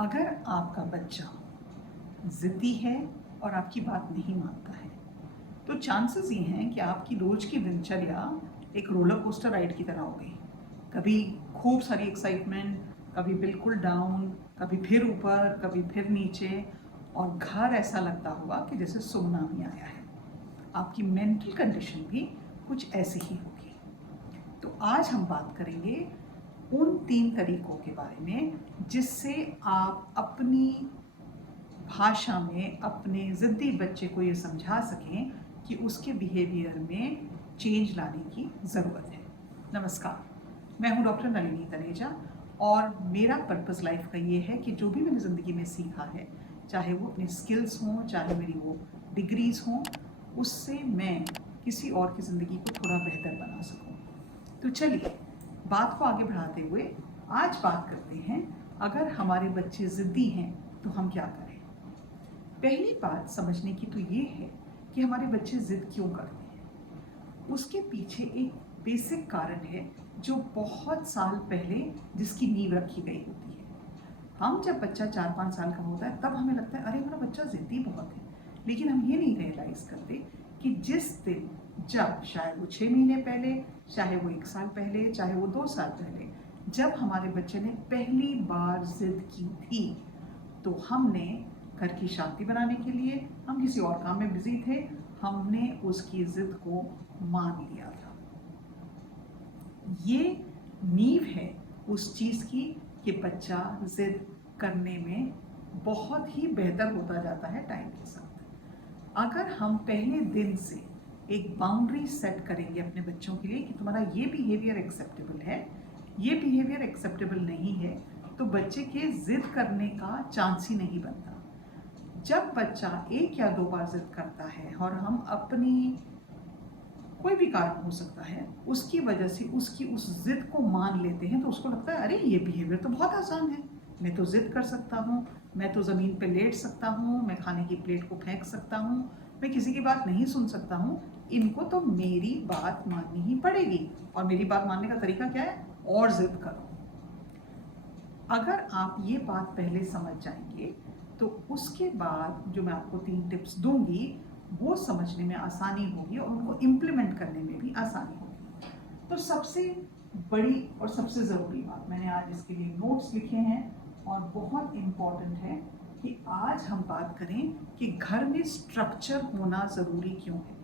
अगर आपका बच्चा ज़िद्दी है और आपकी बात नहीं मानता है, तो चांसेस ये हैं कि आपकी रोज़ की दिनचर्या एक रोलर कोस्टर राइड की तरह हो गई। कभी खूब सारी एक्साइटमेंट, कभी बिल्कुल डाउन, कभी फिर ऊपर, कभी फिर नीचे, और घर ऐसा लगता हुआ कि जैसे सुनामी आया है। आपकी मेंटल कंडीशन भी कुछ ऐसी ही होगी। तो आज हम बात करेंगे उन 3 तरीकों के बारे में जिससे आप अपनी भाषा में अपने ज़िद्दी बच्चे को ये समझा सकें कि उसके बिहेवियर में चेंज लाने की ज़रूरत है। नमस्कार, मैं हूँ डॉक्टर नलिनी तनेजा और मेरा पर्पस लाइफ का ये है कि जो भी मैंने ज़िंदगी में सीखा है, चाहे वो अपने स्किल्स हों, चाहे मेरी वो डिग्रीज़ हों, उससे मैं किसी और की ज़िंदगी को थोड़ा बेहतर बना सकूँ। तो चलिए, बात को आगे बढ़ाते हुए आज बात करते हैं, अगर हमारे बच्चे ज़िद्दी हैं तो हम क्या करें। पहली बात समझने की तो ये है कि हमारे बच्चे ज़िद क्यों करते हैं। उसके पीछे एक बेसिक कारण है जो बहुत साल पहले जिसकी नींव रखी गई होती है। हम जब बच्चा 4-5 साल का होता है तब हमें लगता है अरे हमारा बच्चा ज़िद्दी बहुत है, लेकिन हम ये नहीं रियलाइज़ करते कि जिस दिन, जब चाहे वो 6 महीने पहले, चाहे वो 1 साल पहले, चाहे वो 2 साल पहले, जब हमारे बच्चे ने पहली बार ज़िद की थी, तो हमने घर की शांति बनाने के लिए, हम किसी और काम में बिजी थे, हमने उसकी ज़िद को मान लिया था। ये नींव है उस चीज़ की कि बच्चा ज़िद करने में बहुत ही बेहतर होता जाता है टाइम के साथ। अगर हम पहले दिन से एक बाउंड्री सेट करेंगे अपने बच्चों के लिए कि तुम्हारा ये बिहेवियर एक्सेप्टेबल है, ये बिहेवियर एक्सेप्टेबल नहीं है, तो बच्चे के ज़िद करने का चांस ही नहीं बनता। जब बच्चा 1 या 2 बार ज़िद करता है और हम अपनी, कोई भी कारण हो सकता है, उसकी वजह से उसकी उस ज़िद को मान लेते हैं, तो उसको लगता है अरे ये बिहेवियर तो बहुत आसान है, मैं तो ज़िद कर सकता हूँ, मैं तो ज़मीन पे लेट सकता हूँ, मैं खाने की प्लेट को फेंक सकता हूँ, मैं किसी की बात नहीं सुन सकता हूँ, इनको तो मेरी बात माननी ही पड़ेगी। और मेरी बात मानने का तरीका क्या है? और ज़िद करो। अगर आप ये बात पहले समझ जाएंगे तो उसके बाद जो मैं आपको 3 टिप्स दूंगी वो समझने में आसानी होगी और उनको इम्प्लीमेंट करने में भी आसानी होगी। तो सबसे बड़ी और सबसे ज़रूरी बात, मैंने आज इसके लिए नोट्स लिखे हैं और बहुत इम्पॉर्टेंट है कि आज हम बात करें कि घर में स्ट्रक्चर होना ज़रूरी क्यों है,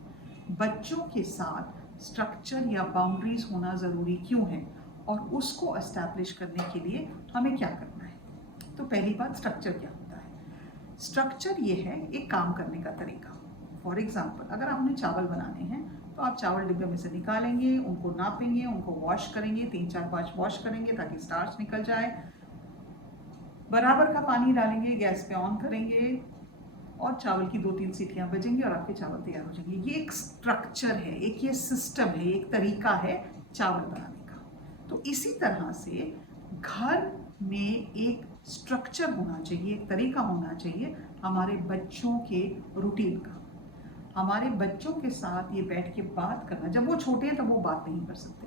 बच्चों के साथ स्ट्रक्चर या बाउंड्रीज होना ज़रूरी क्यों है, और उसको एस्टैब्लिश करने के लिए हमें क्या करना है। तो पहली बात, स्ट्रक्चर क्या होता है। स्ट्रक्चर ये है एक काम करने का तरीका। फॉर एग्जाम्पल, अगर आपने चावल बनाने हैं तो आप चावल डिब्बे में से निकालेंगे, उनको नापेंगे, उनको वॉश करेंगे, 3-4-5 वॉश करेंगे ताकि स्टार्च निकल जाए, बराबर का पानी डालेंगे, गैस पे ऑन करेंगे और चावल की 2-3 सीटियां बजेंगी और आपके चावल तैयार हो जाएंगे। ये एक स्ट्रक्चर है, एक ये सिस्टम है, एक तरीका है चावल बनाने का। तो इसी तरह से घर में एक स्ट्रक्चर होना चाहिए, एक तरीका होना चाहिए हमारे बच्चों के रूटीन का। हमारे बच्चों के साथ ये बैठ के बात करना, जब वो छोटे हैं तब वो बात नहीं कर सकते,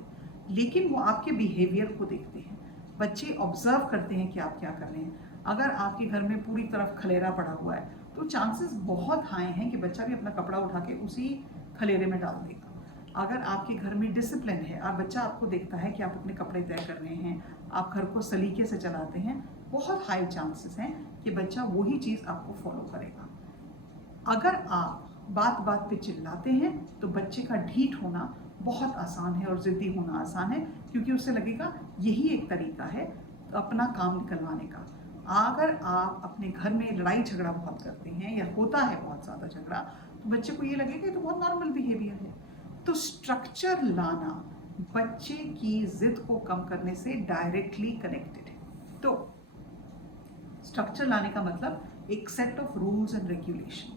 लेकिन वो आपके बिहेवियर को देखते हैं, बच्चे ऑब्जर्व करते हैं कि आप क्या कर रहे हैं। अगर आपके घर में पूरी तरफ खलेरा पड़ा हुआ है तो चांसेस बहुत हाई हैं कि बच्चा भी अपना कपड़ा उठा के उसी खलेरे में डाल देगा। अगर आपके घर में डिसिप्लिन है और बच्चा आपको देखता है कि आप अपने कपड़े तय कर रहे हैं, आप घर को सलीके से चलाते हैं, बहुत हाई चांसेस हैं कि बच्चा वही चीज़ आपको फॉलो करेगा। अगर आप बात बात पे चिल्लाते हैं तो बच्चे का ढीठ होना बहुत आसान है और ज़िद्दी होना आसान है, क्योंकि उससे लगेगा यही एक तरीका है अपना काम निकलवाने का। अगर आप अपने घर में लड़ाई झगड़ा बहुत करते हैं या होता है बहुत ज़्यादा झगड़ा, तो बच्चे को ये लगेगा ये तो बहुत नॉर्मल बिहेवियर है। तो स्ट्रक्चर लाना बच्चे की ज़िद को कम करने से डायरेक्टली कनेक्टेड है। तो स्ट्रक्चर लाने का मतलब एक set of rules and regulation.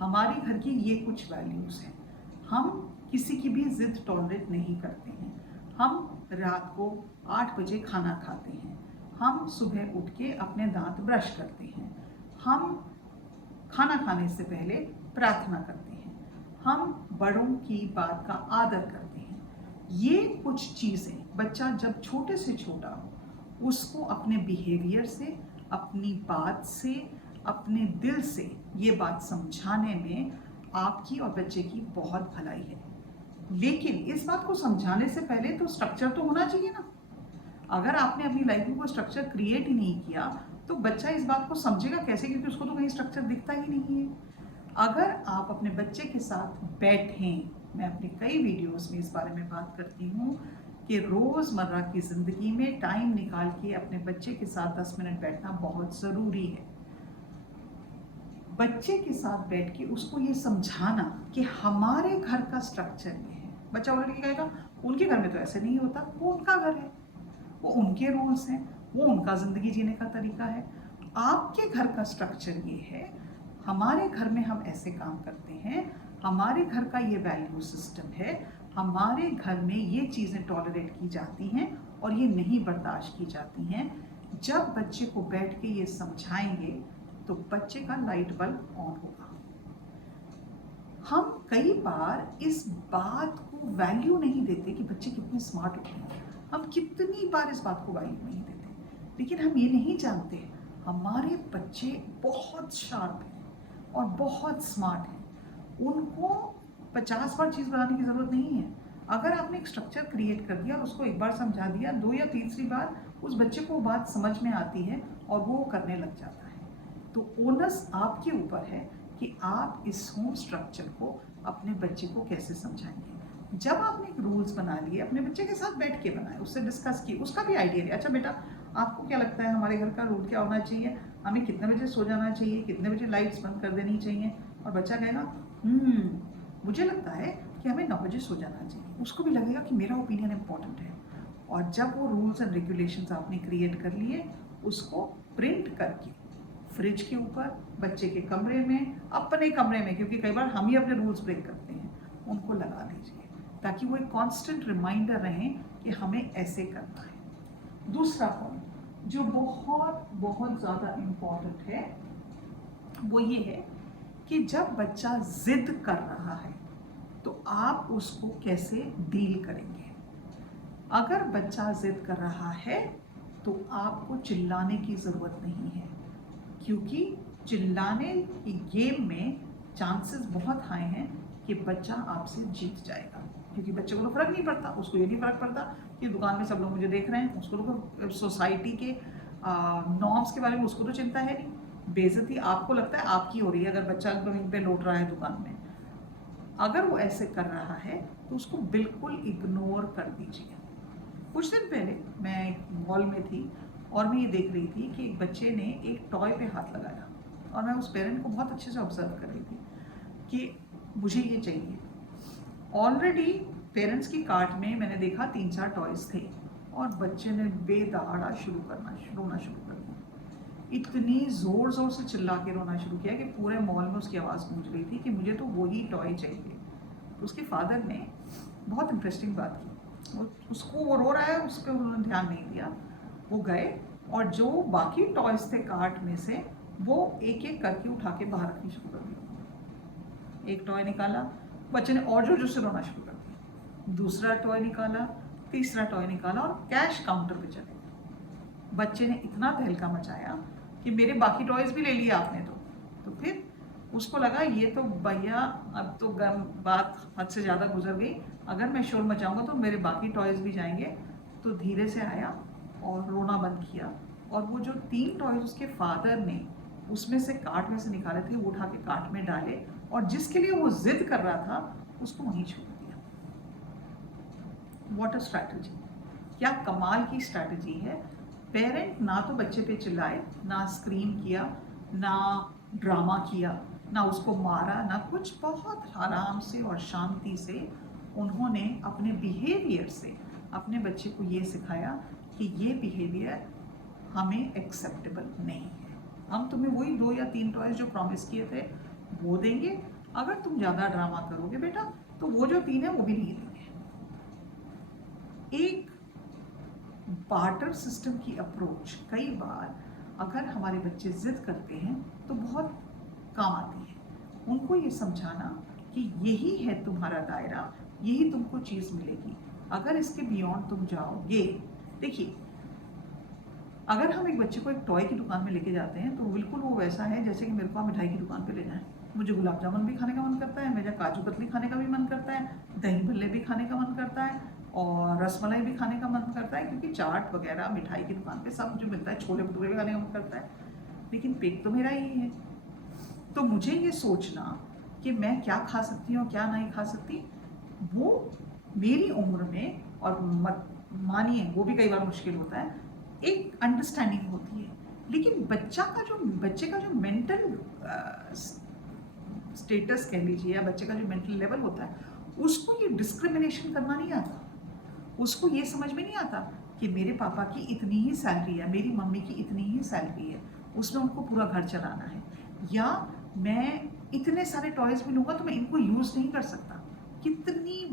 हमारे घर की ये कुछ वैल्यूज़ हैं। हम किसी की भी ज़िद टॉलरेट नहीं करते हैं। हम रात को 8 बजे खाना खाते हैं। हम सुबह उठ के अपने दांत ब्रश करते हैं। हम खाना खाने से पहले प्रार्थना करते हैं। हम बड़ों की बात का आदर करते हैं। ये कुछ चीज़ें बच्चा जब छोटे से छोटा हो उसको अपने बिहेवियर से, अपनी बात से, अपने दिल से ये बात समझाने में आपकी और बच्चे की बहुत भलाई है। लेकिन इस बात को समझाने से पहले तो स्ट्रक्चर तो होना चाहिए ना। अगर आपने अपनी लाइफ में कोई स्ट्रक्चर क्रिएट ही नहीं किया तो बच्चा इस बात को समझेगा कैसे, क्योंकि उसको तो कहीं स्ट्रक्चर दिखता ही नहीं है। अगर आप अपने बच्चे के साथ बैठें, मैं अपने कई वीडियोस में इस बारे में बात करती हूँ कि रोज़मर्रा की ज़िंदगी में टाइम निकाल के अपने बच्चे के साथ 10 मिनट बैठना बहुत ज़रूरी है। बच्चे के साथ बैठ के उसको ये समझाना कि हमारे घर का स्ट्रक्चर ये है। बच्चा ऑलरेडी कहेगा उनके घर में तो ऐसे नहीं होता, वो उनका घर है, वो उनके रूल्स हैं, वो उनका ज़िंदगी जीने का तरीका है। आपके घर का स्ट्रक्चर ये है, हमारे घर में हम ऐसे काम करते हैं, हमारे घर का ये वैल्यू सिस्टम है, हमारे घर में ये चीज़ें टॉलरेट की जाती हैं और ये नहीं बर्दाश्त की जाती हैं। जब बच्चे को बैठ के ये समझाएंगे तो बच्चे का लाइट बल्ब ऑन होगा। हम कई बार इस बात को वैल्यू नहीं देते कि बच्चे कितने स्मार्ट होते हैं। हम कितनी बार इस बात को वैल्यू नहीं देते, लेकिन हम ये नहीं जानते हमारे बच्चे बहुत शार्प हैं और बहुत स्मार्ट हैं। उनको 50 बार चीज़ बनाने की ज़रूरत नहीं है। अगर आपने एक स्ट्रक्चर क्रिएट कर दिया और उसको एक बार समझा दिया, 2 या तीसरी बार उस बच्चे को बात समझ में आती है और वो करने लग जाता है। तो ओनस आपके ऊपर है कि आप इस होम स्ट्रक्चर को अपने बच्चे को कैसे समझाएंगे। जब आपने एक रूल्स बना लिए, अपने बच्चे के साथ बैठ के बनाए, उससे डिस्कस किए, उसका भी आइडिया लिया, अच्छा बेटा आपको क्या लगता है हमारे घर का रूल क्या होना चाहिए, हमें कितने बजे सो जाना चाहिए, कितने बजे लाइट्स बंद कर देनी चाहिए। और बच्चा कहेगा मुझे लगता है कि हमें 9 बजे सो जाना चाहिए। उसको भी लगेगा कि मेरा ओपिनियन इम्पॉर्टेंट है। और जब वो रूल्स एंड रेगुलेशंस आपने क्रिएट कर लिए, उसको प्रिंट करके फ्रिज के ऊपर, बच्चे के कमरे में, अपने कमरे में, क्योंकि कई बार हम ही अपने रूल्स ब्रेक करते हैं, उनको लगा लीजिए ताकि वो एक कांस्टेंट रिमाइंडर रहे कि हमें ऐसे करना है। दूसरा पॉइंट जो बहुत बहुत ज़्यादा इम्पॉर्टेंट है वो ये है कि जब बच्चा जिद कर रहा है तो आप उसको कैसे डील करेंगे। अगर बच्चा जिद कर रहा है तो आपको चिल्लाने की ज़रूरत नहीं है, क्योंकि चिल्लाने की गेम में चांसेस बहुत हाई हैं कि बच्चा आपसे जीत जाएगा। क्योंकि बच्चे को तो फर्क नहीं पड़ता, उसको ये नहीं फर्क पड़ता कि दुकान में सब लोग मुझे देख रहे हैं, उसको तो सोसाइटी के नॉर्म्स के बारे में उसको तो चिंता है नहीं। बेइज्जती आपको लगता है आपकी हो रही है अगर बच्चा ज़मीन पे लौट रहा है दुकान में। अगर वो ऐसे कर रहा है तो उसको बिल्कुल इग्नोर कर दीजिए। कुछ दिन पहले मैं एक मॉल में थी और मैं ये देख रही थी कि एक बच्चे ने एक टॉय पे हाथ लगाया और मैं उस पेरेंट को बहुत अच्छे से ऑब्जर्व कर रही थी कि मुझे ये चाहिए। ऑलरेडी पेरेंट्स की कार्ट में मैंने देखा 3-4 टॉयज़ थे और बच्चे ने बेदहाड़ा रोना शुरू कर दिया। इतनी ज़ोर ज़ोर से चिल्ला के रोना शुरू किया कि पूरे मॉल में उसकी आवाज़ गूंज रही थी कि मुझे तो वही टॉय चाहिए। तो उसके फादर ने बहुत इंटरेस्टिंग बात की, वो रो रहा है, उस पर उन्होंने ध्यान नहीं दिया। वो गए और जो बाकी टॉयज़ थे कार्ट में से वो एक एक करके उठा के बाहर रखनी शुरू कर दी। एक टॉय निकाला, बच्चे ने और जोर जोर से रोना शुरू कर दिया। दूसरा टॉय निकाला, तीसरा टॉय निकाला और कैश काउंटर पे चले गए। बच्चे ने इतना तहलका मचाया कि मेरे बाकी टॉयज़ भी ले लिए आपने तो फिर उसको लगा ये तो भैया अब तो बात हद से ज़्यादा गुजर गई, अगर मैं शोर मचाऊंगा तो मेरे बाकी टॉयज़ भी जाएंगे। तो धीरे से आया और रोना बंद किया और वो जो 3 टॉयज़ उसके फादर ने उसमें से कार्ट में से निकाले थे वो उठा के कार्ट में डाले और जिसके लिए वो जिद कर रहा था उसको वहीं छोड़ दिया। व्हाट अ स्ट्रैटेजी, क्या कमाल की स्ट्रैटेजी है। पेरेंट ना तो बच्चे पे चिल्लाए, ना स्क्रीम किया, ना ड्रामा किया, ना उसको मारा, ना कुछ, बहुत आराम से और शांति से उन्होंने अपने बिहेवियर से अपने बच्चे को ये सिखाया कि ये बिहेवियर हमें एक्सेप्टेबल नहीं है। हम तुम्हें वही 2 या 3 टॉयज जो प्रॉमिस किए थे वो देंगे, अगर तुम ज़्यादा ड्रामा करोगे बेटा तो वो जो 3 है वो भी नहीं देंगे। एक बार्टर सिस्टम की अप्रोच कई बार अगर हमारे बच्चे जिद करते हैं तो बहुत काम आती है। उनको ये समझाना कि यही है तुम्हारा दायरा, यही तुमको चीज़ मिलेगी, अगर इसके बियॉन्ड तुम जाओगे। देखिए अगर हम एक बच्चे को एक टॉय की दुकान में लेके जाते हैं तो बिल्कुल वो वैसा है जैसे कि मेरे को आप मिठाई की दुकान पे ले जाएं। मुझे गुलाब जामुन भी खाने का मन करता है, मेरा काजू कतली खाने का भी मन करता है, दही भल्ले भी खाने का मन करता है और रसमलाई भी खाने का मन करता है, क्योंकि चाट वगैरह मिठाई की दुकान पे सब जो मिलता है, छोले भटूरे भी खाने का मन करता है। लेकिन पेट तो मेरा ही है। तो मुझे ये सोचना कि मैं क्या खा सकती हूँ क्या नहीं खा सकती, वो मेरी उम्र में, और मानिए वो भी कई बार मुश्किल होता है, एक अंडरस्टैंडिंग होती है। लेकिन बच्चे का जो मेंटल स्टेटस कह लीजिए, या बच्चे का जो मेंटल लेवल होता है, उसको ये डिस्क्रिमिनेशन करना नहीं आता। उसको ये समझ में नहीं आता कि मेरे पापा की इतनी ही सैलरी है, मेरी मम्मी की इतनी ही सैलरी है, उसमें उनको पूरा घर चलाना है, या मैं इतने सारे टॉयज भी लूँगा तो मैं इनको यूज़ नहीं कर सकता। कितनी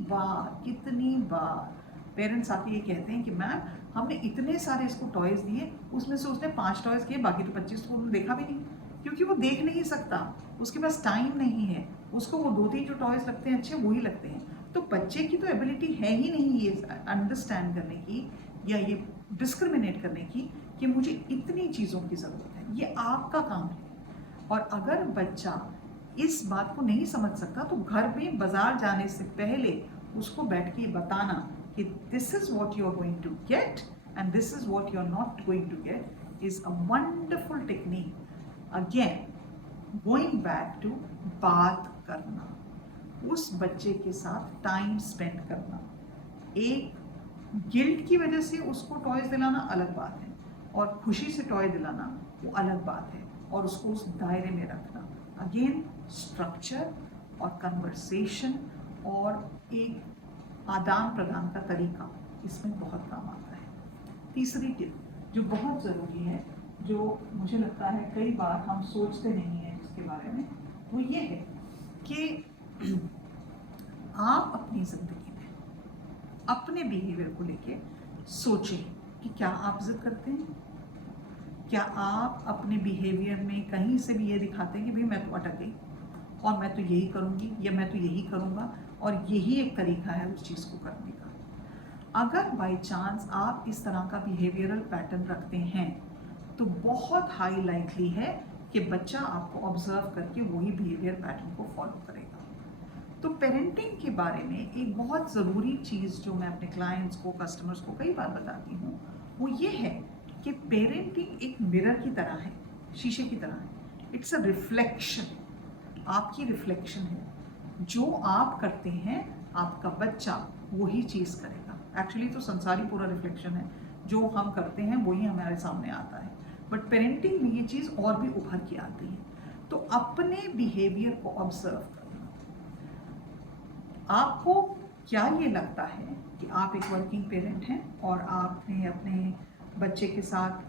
बार पेरेंट्स आके ये कहते हैं कि मैम हमने इतने सारे इसको टॉयज दिए, उसमें से उसने 5 टॉयज किए, बाकी तो 25 को उन्होंने देखा भी नहीं, क्योंकि वो देख नहीं सकता, उसके पास टाइम नहीं है, उसको वो 2-3 जो टॉयज लगते हैं अच्छे वही लगते हैं। तो बच्चे की तो एबिलिटी है ही नहीं ये अंडरस्टैंड करने की या ये डिस्क्रिमिनेट करने की कि मुझे इतनी चीज़ों की ज़रूरत है। ये आपका काम है। और अगर बच्चा इस बात को नहीं समझ सकता तो घर में बाजार जाने से पहले उसको बैठ के बताना कि this is what you are going to get and this is what you are not going to get is a wonderful technique. Again going back to बात करना, उस बच्चे के साथ टाइम स्पेंड करना। एक गिल्ट की वजह से उसको टॉयज दिलाना अलग बात है, और खुशी से टॉय दिलाना वो अलग बात है, और उसको उस दायरे में रखना। अगेन स्ट्रक्चर और कन्वर्सेशन और एक आदान प्रदान का तरीका इसमें बहुत काम आता है। तीसरी टिप जो बहुत ज़रूरी है, जो मुझे लगता है कई बार हम सोचते नहीं हैं इसके बारे में, वो ये है कि आप अपनी ज़िंदगी में अपने बिहेवियर को लेके सोचें कि क्या आप जिद करते हैं, क्या आप अपने बिहेवियर में कहीं से भी ये दिखाते हैं कि भाई मैं तो अटक गई और मैं तो यही करूँगी या मैं तो यही करूँगा और यही एक तरीका है उस चीज़ को करने का। अगर बाय चांस आप इस तरह का बिहेवियरल पैटर्न रखते हैं तो बहुत हाई लाइकली है कि बच्चा आपको ऑब्जर्व करके वही बिहेवियर पैटर्न को फॉलो करेगा। तो पेरेंटिंग के बारे में एक बहुत ज़रूरी चीज़ जो मैं अपने क्लाइंट्स को, कस्टमर्स को कई बार बताती हूँ, वो ये है कि पेरेंटिंग एक मिरर की तरह है, शीशे की तरह है। इट्स अ रिफ्लेक्शन, आपकी रिफ्लेक्शन है। जो आप करते हैं आपका बच्चा वही चीज़ करेगा। एक्चुअली तो संसार ही पूरा रिफ्लेक्शन है, जो हम करते हैं वही हमारे सामने आता है, बट पेरेंटिंग में ये चीज़ और भी उभर के आती है। तो अपने बिहेवियर को ऑब्जर्व करना। आपको क्या ये लगता है कि आप एक वर्किंग पेरेंट हैं और आपने अपने बच्चे के साथ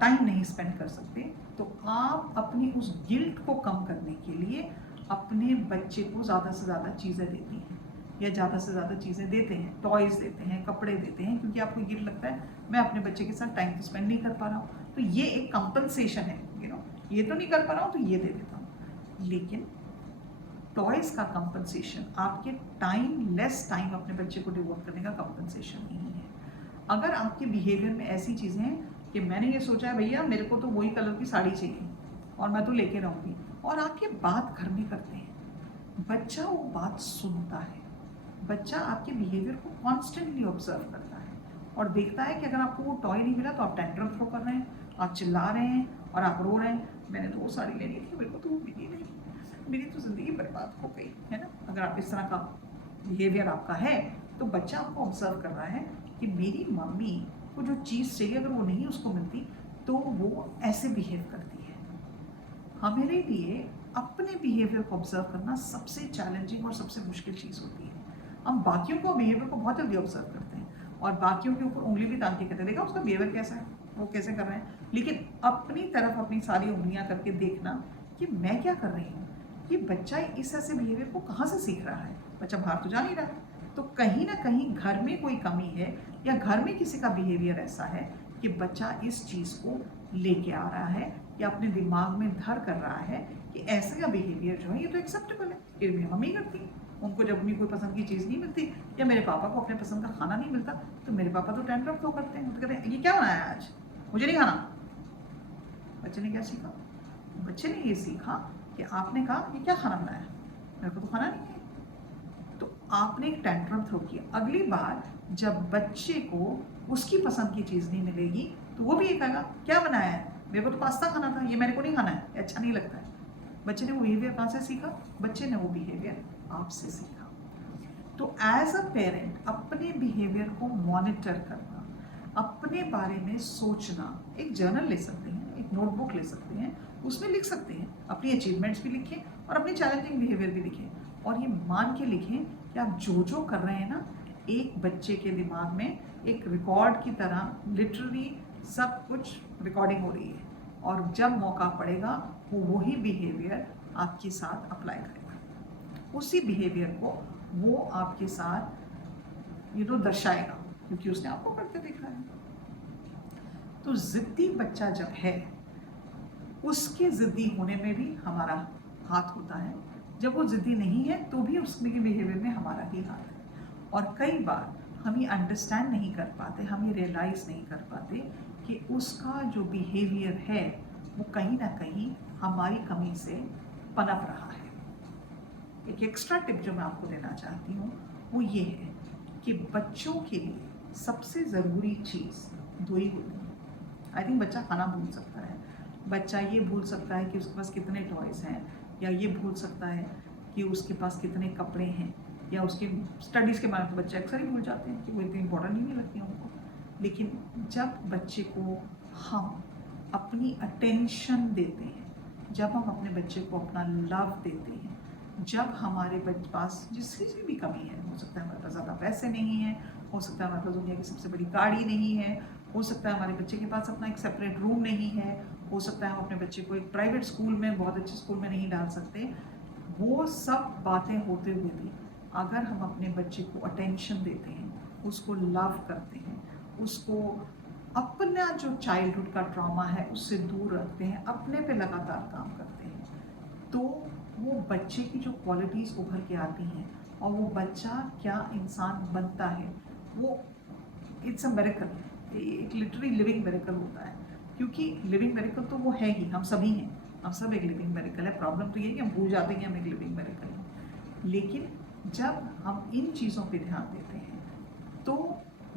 टाइम नहीं स्पेंड कर सकते, तो आप अपनी उस गिल्ट को कम करने के लिए अपने बच्चे को ज़्यादा से ज़्यादा चीज़ें देती हैं या ज़्यादा से ज़्यादा चीज़ें देते हैं, टॉयज़ देते हैं, कपड़े देते हैं, क्योंकि आपको गिल्ट लगता है मैं अपने बच्चे के साथ टाइम तो स्पेंड नहीं कर पा रहा हूँ, तो ये एक कंपनसेशन है, ये तो नहीं कर पा रहा हूँ तो ये दे देता हूँ। लेकिन टॉयज़ का कंपनसेशन आपके लेस टाइम अपने बच्चे को डिवोट करने का कंपनसेशन नहीं है। अगर आपके बिहेवियर में ऐसी चीज़ें हैं कि मैंने ये सोचा है भैया मेरे को तो वही कलर की साड़ी चाहिए और मैं तो लेके रहूँगी, और आप ये बात घर में करते हैं, बच्चा वो बात सुनता है, बच्चा आपके बिहेवियर को कॉन्स्टेंटली ऑब्जर्व करता है और देखता है कि अगर आपको वो टॉय नहीं मिला तो आप टेंट्रम थ्रो कर रहे हैं, आप चिल्ला रहे हैं और आप रो रहे हैं, मैंने तो वो साड़ी लेनी थी, मेरे को तो वो मिली नहीं, मेरी तो ज़िंदगी बर्बाद हो गई है ना। अगर आप इस तरह का बिहेवियर आपका है तो बच्चा आपको ऑब्जर्व कर रहा है कि मेरी मम्मी को जो चीज़ चाहिए अगर वो नहीं उसको मिलती तो वो ऐसे बिहेव करती है। हमारे लिए अपने बिहेवियर को ऑब्जर्व करना सबसे चैलेंजिंग और सबसे मुश्किल चीज़ होती है। हम बाकियों को बिहेवियर को बहुत जल्दी ऑब्जर्व करते हैं और बाकियों के ऊपर उंगली भी तान के कहते हैं देखा उसका बिहेवियर कैसा है, वो कैसे कर रहे हैं, लेकिन अपनी तरफ अपनी सारी उंगलियां करके देखना कि मैं क्या कर रही हूँ, ये बच्चा इस ऐसे बिहेवियर को कहाँ से सीख रहा है। बच्चा बाहर तो जा नहीं रहा, तो कहीं ना कहीं घर में कोई कमी है या घर में किसी का बिहेवियर ऐसा है कि बच्चा इस चीज़ को लेके आ रहा है या अपने दिमाग में धर कर रहा है कि ऐसा का बिहेवियर जो है ये तो एक्सेप्टेबल है, ये मेरी मम्मी करती है, उनको जब अपनी कोई पसंद की चीज़ नहीं मिलती या मेरे पापा को अपने पसंद का खाना नहीं मिलता तो मेरे पापा तो टेंट्रम थ्रो करते हैं, तो कहते हैं ये क्या बनाया आज, मुझे नहीं खाना। बच्चे ने क्या सीखा? बच्चे ने ये सीखा कि आपने कहा ये क्या खाना बनाया, मेरे को तो खाना नहीं है, तो आपने एक टेंट्रम थ्रो किया। अगली बार जब बच्चे को उसकी पसंद की चीज़ नहीं मिलेगी तो वो भी ये कहेगा क्या बनाया है, मेरे को तो पास्ता खाना था, ये मेरे को नहीं खाना है, ये अच्छा नहीं लगता है। बच्चे ने वो बिहेवियर कहाँ से सीखा? बच्चे ने वो बिहेवियर आपसे सीखा। तो एज अ पेरेंट अपने बिहेवियर को मॉनिटर करना, अपने बारे में सोचना, एक जर्नल ले सकते हैं, एक नोटबुक ले सकते हैं, उसमें लिख सकते हैं, अपनी अचीवमेंट्स भी लिखें और अपनी चैलेंजिंग बिहेवियर भी लिखें, और ये मान के लिखें कि आप जो जो कर रहे हैं ना, एक बच्चे के दिमाग में एक रिकॉर्ड की तरह लिटरली सब कुछ रिकॉर्डिंग हो रही है, और जब मौका पड़ेगा वो वही बिहेवियर आपके साथ अप्लाई करेगा, उसी बिहेवियर को वो आपके साथ दर्शाएगा, क्योंकि उसने आपको करते देखा है। तो जिद्दी बच्चा जब है, उसके जिद्दी होने में भी हमारा हाथ होता है, जब वो जिद्दी नहीं है तो भी उसके बिहेवियर में हमारा ही हाथ है। और कई बार हम ये अंडरस्टैंड नहीं कर पाते, हम ये रियलाइज़ नहीं कर पाते कि उसका जो बिहेवियर है वो कहीं ना कहीं हमारी कमी से पनप रहा है। एक एक्स्ट्रा टिप जो मैं आपको देना चाहती हूँ वो ये है कि बच्चों के लिए सबसे ज़रूरी चीज़ दो ही होती है। आई थिंक बच्चा खाना भूल सकता है, बच्चा ये भूल सकता है कि उसके पास कितने टॉयज़ हैं, या ये भूल सकता है कि उसके पास कितने कपड़े हैं, या उसके स्टडीज़ के बारे में। तो बच्चे अक्सर ही भूल जाते हैं कि वो इतनी इंपॉर्टेंट ही नहीं लगती हैं उनको। लेकिन जब बच्चे को हम अपनी अटेंशन देते हैं, जब हम अपने बच्चे को अपना लव देते हैं, जब हमारे पास जिस चीज़ की भी कमी है, हो सकता है हमारे पास ज़्यादा पैसे नहीं हैं, हो सकता है हमारे पास दुनिया की सबसे बड़ी गाड़ी नहीं है, हो सकता है हमारे बच्चे के पास अपना एक सेपरेट रूम नहीं है, हो सकता है हम अपने बच्चे को एक प्राइवेट स्कूल में, बहुत अच्छे स्कूल में नहीं डाल सकते, वो सब बातें होते हुए भी अगर हम अपने बच्चे को अटेंशन देते हैं, उसको लव करते हैं, उसको अपना जो चाइल्डहुड का ट्रॉमा है उससे दूर रखते हैं, अपने पे लगातार काम करते हैं, तो वो बच्चे की जो क्वालिटीज़ उभर के आती हैं और वो बच्चा क्या इंसान बनता है, वो इट्स अ मिरेकल, एक लिटरली लिविंग मिरेकल होता है। क्योंकि लिविंग मिरेकल तो वो है ही, हम सभी हैं, हम सब एक लिविंग मिरेकल है। प्रॉब्लम तो ये है कि हम भूल जाते हैं कि हम एक लिविंग मिरेकल हैं। लेकिन जब हम इन चीज़ों पे ध्यान देते हैं तो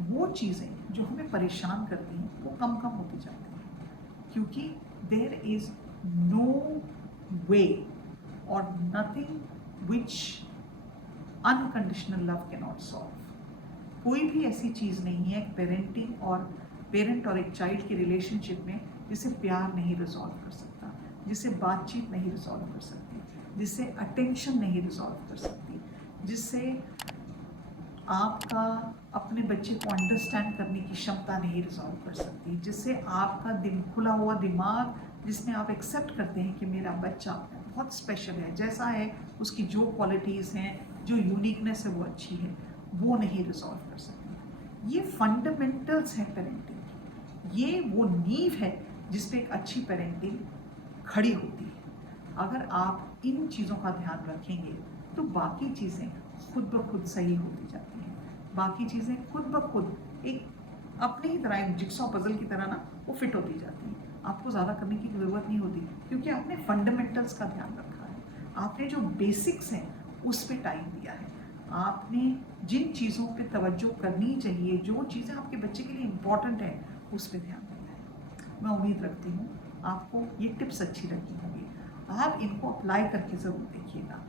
वो चीज़ें जो हमें परेशान करती हैं वो कम कम होती जाती हैं, क्योंकि देयर इज़ नो वे और nothing which unconditional love can not solve. कोई भी ऐसी चीज़ नहीं है पेरेंटिंग और पेरेंट और एक चाइल्ड की रिलेशनशिप में जिसे प्यार नहीं रिजॉल्व कर सकता, जिसे बातचीत नहीं रिजॉल्व कर सकती, जिससे अटेंशन नहीं रिजॉल्व कर सकती, जिससे आपका अपने बच्चे को अंडरस्टैंड करने की क्षमता नहीं रिजॉल्व कर सकती, जिससे आपका खुला हुआ दिमाग, जिसमें आप एक्सेप्ट करते हैं कि मेरा बच्चा बहुत स्पेशल है, जैसा है उसकी जो क्वालिटीज़ हैं, जो यूनिकनेस है वो अच्छी है, वो नहीं रिजॉल्व कर सकती। ये फंडामेंटल्स हैं पेरेंटिंग की, ये वो नींव है जिस पे एक अच्छी पेरेंटिंग खड़ी होती है। अगर आप इन चीज़ों का ध्यान रखेंगे तो बाकी चीज़ें खुद ब खुद सही होती जाती हैं, बाकी चीज़ें खुद ब खुद एक अपने ही तरह एक जिक्सॉ पजल की तरह ना वो फिट होती जाती हैं। आपको ज़्यादा करने की ज़रूरत नहीं होती, क्योंकि आपने फंडामेंटल्स का ध्यान रखा है, आपने जो बेसिक्स हैं उस पर टाइम दिया है, आपने जिन चीज़ों पे तवज्जो करनी चाहिए, जो चीज़ें आपके बच्चे के लिए इम्पॉर्टेंट है उस पर ध्यान दिया है। मैं उम्मीद रखती हूँ आपको ये टिप्स अच्छी लगी होंगी, आप इनको अप्लाई करके ज़रूर देखिएगा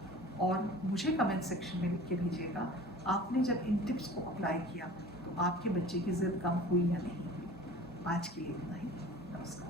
और मुझे कमेंट सेक्शन में लिख के भेजिएगा आपने जब इन टिप्स को अप्लाई किया तो आपके बच्चे की ज़िद कम हुई या नहीं हुई। आज के लिए इतना ही, नमस्कार।